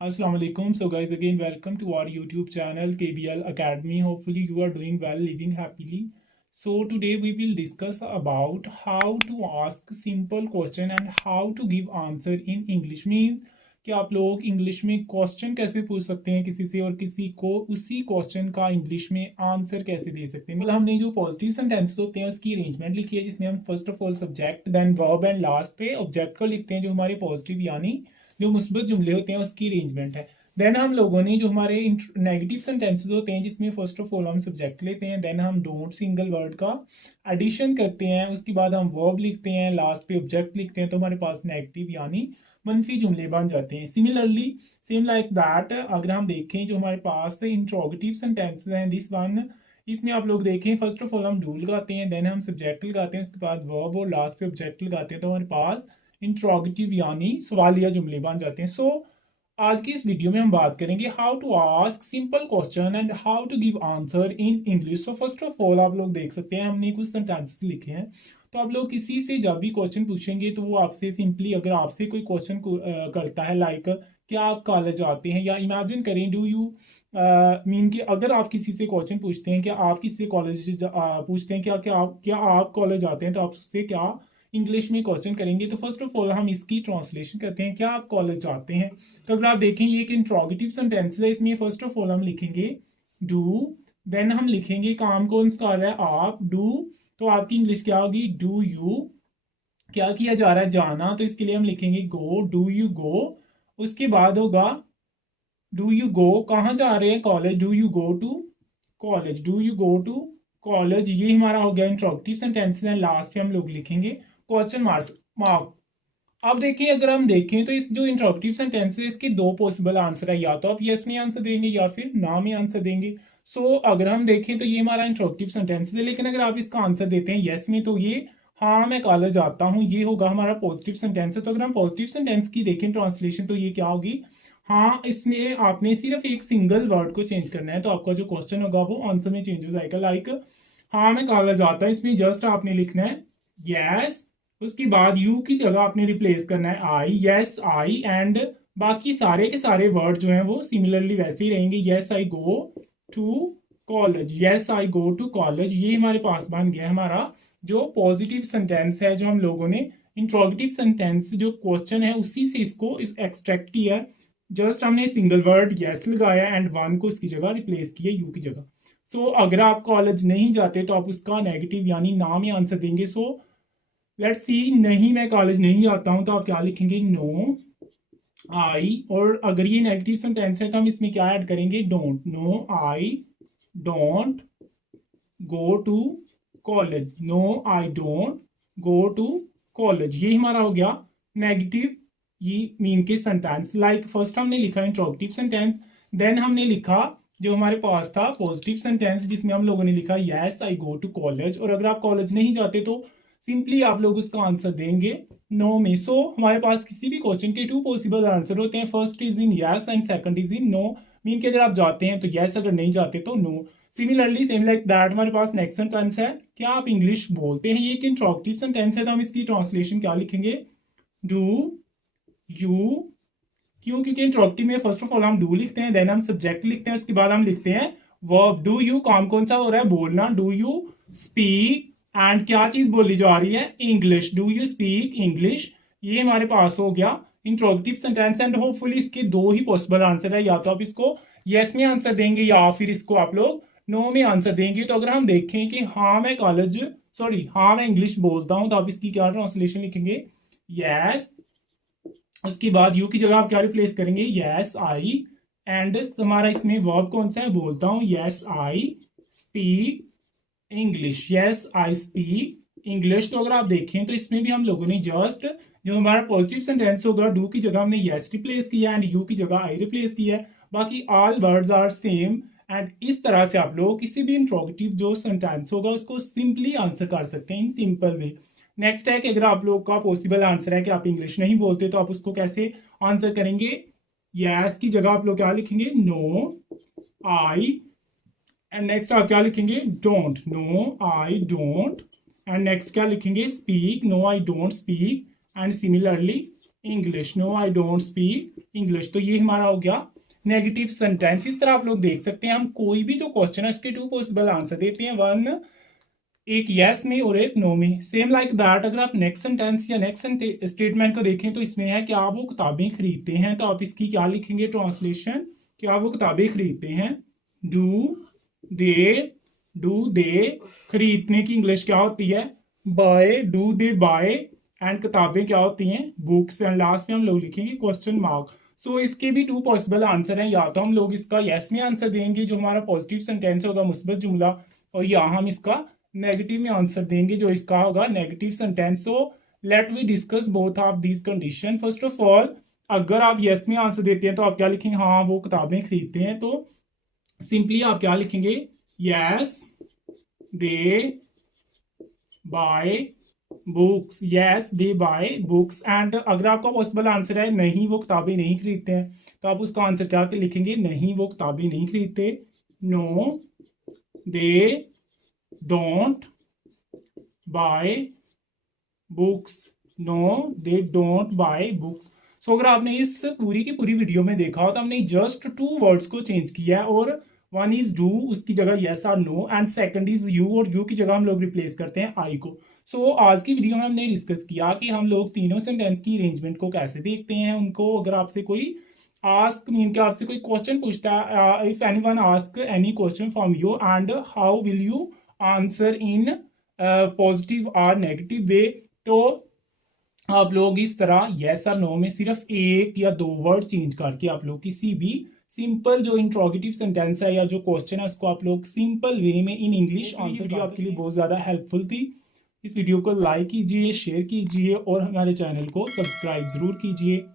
Assalamu alaikum. So guys, again welcome to our YouTube channel KBL Academy. Hopefully you are doing well, living happily. So today we will discuss about how to ask simple question and how to give answer in English. Means कि आप लोग English में question कैसे पूछ सकते हैं किसी से और किसी को उसी क्वेश्चन का इंग्लिश में आंसर कैसे दे सकते हैं। मतलब हमने जो पॉजिटिव सेंटेंसेस होते हैं उसकी अरेंजमेंट लिखी है, जिसमें हम first of all subject then verb and last पे ऑब्जेक्ट को लिखते हैं, जो हमारे पॉजिटिव यानी जो मुस्बत जुमले होते हैं उसकी अरेंजमेंट है। देन हम लोगों ने जो हमारे नेगेटिव सेंटेंसेस होते हैं जिसमें फर्स्ट ऑफ ऑल हम सब्जेक्ट लेते हैं, देन हम डोंट सिंगल वर्ड का एडिशन करते हैं, उसके बाद हम वर्ब लिखते हैं, लास्ट पे ऑब्जेक्ट लिखते हैं, तो हमारे पास नेगेटिव यानी मनफी जुमले बन जाते हैं। सिमिलरली सेम लाइक दैट अगर हम देखें जो हमारे पास इंट्रोगेटिव सेंटेंसेस हैं, दिस वन, इसमें आप लोग देखें फर्स्ट ऑफ ऑल हम डू लगाते हैं, देन हम सब्जेक्ट लगाते हैं, उसके बाद वर्ब और लास्ट पे ऑब्जेक्ट लगाते हैं, तो हमारे पास इंट्रोगेटिव यानी सवालिया जुमले बन जाते हैं। सो आज की इस वीडियो में हम बात करेंगे how to ask simple question and how to give answer in English. So first of all आप लोग देख सकते हैं हमने कुछ सेंटेंसेस लिखे हैं, तो आप लोग किसी से जब भी क्वेश्चन पूछेंगे तो वो आपसे सिंपली अगर आपसे कोई क्वेश्चन करता है लाइक क्या आप कॉलेज आते हैं, या इमेजिन करें डू यू मीन कि अगर आप किसी से क्वेश्चन पूछते हैं कि आप किसी से कॉलेज पूछते हैं क्या आप कॉलेज आते हैं, तो आप उससे क्या इंग्लिश में क्वेश्चन करेंगे। तो फर्स्ट ऑफ ऑल हम इसकी ट्रांसलेशन करते हैं, क्या आप कॉलेज आते हैं। तो अगर आप देखें ये एक इंट्रोगेटिव सेंटेंस है, इसमें फर्स्ट ऑफ ऑल हम लिखेंगे डू, देन हम लिखेंगे काम कौन सा कर रहा है आप, डू, तो आपकी इंग्लिश क्या होगी डू यू, क्या किया जा रहा है जाना, तो इसके लिए हम लिखेंगे गो, डू यू गो। उसके बाद होगा डू यू गो, कहाँ जा रहे हैं college, do you go to college, do you go to college. ये हमारा हो गया इंट्रोगेटिव सेंटेंस है। लास्ट पे हम लोग लिखेंगे क्वेश्चन मार्क। अब देखिए अगर हम देखें तो इस जो इंट्रोगेटिव सेंटेंस है इसके दो पॉसिबल आंसर है, या तो आप यस में आंसर देंगे या फिर ना में आंसर देंगे। सो अगर हम देखें तो ये हमारा इंट्रोगेटिव सेंटेंस है, लेकिन अगर आप इसका आंसर देते हैं यस में तो ये हाँ मैं कॉलेज आता हूँ, ये होगा हमारा पॉजिटिव सेंटेंस है। तो अगर हम पॉजिटिव सेंटेंस की देखें ट्रांसलेशन तो ये क्या होगी, हाँ इसमें आपने सिर्फ एक सिंगल वर्ड को चेंज करना है, तो आपका जो क्वेश्चन होगा वो आंसर में चेंज हो जाएगा। लाइक हाँ मैं कॉलेज आता हूँ, इसमें जस्ट आपने लिखना है यस, उसके बाद यू की जगह आपने रिप्लेस करना है आई, यस आई, एंड बाकी सारे के सारे वर्ड जो हैं वो सिमिलरली वैसे ही रहेंगे। Yes I go to college, yes I go to college, ये हमारे पास बन गया हमारा जो पॉजिटिव सेंटेंस है, जो हम लोगों ने इंट्रोगेटिव सेंटेंस जो क्वेश्चन है उसी से इसको एक्सट्रैक्ट किया है। जस्ट हमने सिंगल वर्ड यस लगाया एंड वन को इसकी जगह रिप्लेस किया यू की जगह। सो अगर आप कॉलेज नहीं जाते तो आप उसका नेगेटिव यानी ना में आंसर देंगे। सो लेट्स सी, नहीं मैं कॉलेज नहीं जाता हूं, तो आप क्या लिखेंगे नो आई, और अगर ये नेगेटिव सेंटेंस है तो हम इसमें क्या ऐड करेंगे don't, no I don't go to college, no I don't go to college. ये हमारा हो गया नेगेटिव ये मीन के सेंटेंस। लाइक फर्स्ट हमने लिखा इंट्रोगेटिव सेंटेंस, देन हमने लिखा जो हमारे पास था पॉजिटिव सेंटेंस जिसमें हम लोगों ने लिखा yes I go to college, और अगर आप कॉलेज नहीं जाते तो सिंपली आप लोग उसका आंसर देंगे नो में। सो हमारे पास किसी भी क्वेश्चन के टू पॉसिबल आंसर होते हैं, first is in yes and second is in no. Mean कि अगर आप जाते हैं तो यस, अगर नहीं जाते तो no. Similarly same like that हमारे पास नेक्स्ट सेंटेंस है क्या आप इंग्लिश बोलते हैं, ये एक इंट्रोगेटिव सेंटेंस है, तो हम इसकी ट्रांसलेशन क्या लिखेंगे डू यू, क्यों, क्योंकि इंट्रोगेटिव में फर्स्ट ऑफ ऑल हम डू लिखते हैं, देन हम सब्जेक्ट लिखते हैं, उसके बाद हम लिखते हैं वर्ब। डू यू काम कौन सा हो रहा है बोलना, डू यू स्पीक, एंड क्या चीज बोली जा रही है English, do you speak English. ये हमारे पास हो गया इंट्रोगेटिव सेंटेंस एंड होपफुली इसके दो ही पॉसिबल आंसर है, या तो आप इसको यस में आंसर देंगे या फिर इसको आप लोग नो में आंसर देंगे। तो अगर हम देखें कि हाँ मैं कॉलेज सॉरी हाँ मैं इंग्लिश बोलता हूं, तो आप इसकी क्या ट्रांसलेशन लिखेंगे यस, उसके बाद यू की जगह आप क्या रिप्लेस करेंगे यस आई, एंड हमारा इसमें वर्ब कौन सा है बोलता हूं, yes I speak English, yes I speak English. तो अगर आप देखें तो इसमें भी हम लोगों ने जस्ट जो हमारा पॉजिटिव सेंटेंस होगा डू की जगह हमने यस रिप्लेस किया एंड यू की जगह आई रिप्लेस किया है, बाकी all words are same. And इस तरह से आप लोग किसी भी इंट्रोगेटिव जो सेंटेंस होगा उसको सिंपली आंसर कर सकते हैं इन सिंपल वे। नेक्स्ट है कि अगर आप लोग का पॉसिबल आंसर है कि आप इंग्लिश नहीं बोलते तो आप उसको कैसे आंसर करेंगे, यस की जगह आप लोग क्या लिखेंगे नो आई, एंड नेक्स्ट आप क्या लिखेंगे don't, no I don't, and next क्या लिखेंगे speak, no I don't speak, and similarly English, no I don't speak English. तो ये हमारा हो गया नेगेटिव सेंटेंस। इस तरह आप लोग देख सकते हैं हम कोई भी जो क्वेश्चन है उसके 2 पॉसिबल आंसर देते हैं, वन एक यस में और एक नो में। सेम लाइक दैट अगर आप नेक्स्ट सेंटेंस या नेक्स्ट स्टेटमेंट को देखें तो इसमें है कि आप वो किताबें खरीदते हैं, तो आप इसकी क्या लिखेंगे ट्रांसलेशन, कि आप वो किताबें खरीदते हैं। डू दे खरीदने की इंग्लिश क्या होती है, buy, do they buy. And किताबें क्या होती हैं, बुक्स। एंड लास्ट में हम लोग लिखेंगे क्वेश्चन मार्क। सो इसके भी 2 पॉसिबल आंसर हैं, या तो हम लोग इसका यस में आंसर देंगे जो हमारा पॉजिटिव सेंटेंस होगा, मुस्बत जुमला, और या हम इसका नेगेटिव में आंसर देंगे जो इसका होगा negative sentence. So let we discuss both of these condition. First of all अगर आप यस में आंसर देते हैं तो आप क्या लिखेंगे, हाँ वो किताबें खरीदते हैं, तो सिंपली आप क्या लिखेंगे, yes they buy books, yes they buy books. And अगर आपका पॉसिबल आंसर है नहीं वो किताबें नहीं खरीदते हैं, तो आप उसका आंसर क्या लिखेंगे, नहीं वो किताबें नहीं खरीदते। No they don't buy books, no they don't buy books. So अगर आपने इस पूरी की पूरी वीडियो में देखा हो तो हमने जस्ट 2 वर्ड्स को चेंज किया है, और वन इज डू उसकी जगह यस और no, and second is you, और यू की जगह हम लोग रिप्लेस करते हैं आई को। सो आज की वीडियो में हमने डिस्कस किया कि हम लोग तीनों सेंटेंस की अरेंजमेंट को कैसे देखते हैं उनको। अगर आपसे कोई आस्क मीन कि आपसे कोई क्वेश्चन पूछता है, if anyone ask any question from you, and how will you answer in positive और नेगेटिव वे, तो आप लोग इस तरह यस और नो में सिर्फ एक या 2 वर्ड चेंज करके आप लोग किसी भी सिंपल जो इंट्रोगेटिव सेंटेंस है या जो क्वेश्चन है उसको आप लोग सिंपल वे में इन इंग्लिश आंसर। वीडियो आपके लिए बहुत ज़्यादा हेल्पफुल थी। इस वीडियो को लाइक कीजिए, शेयर कीजिए और हमारे चैनल को सब्सक्राइब ज़रूर कीजिए।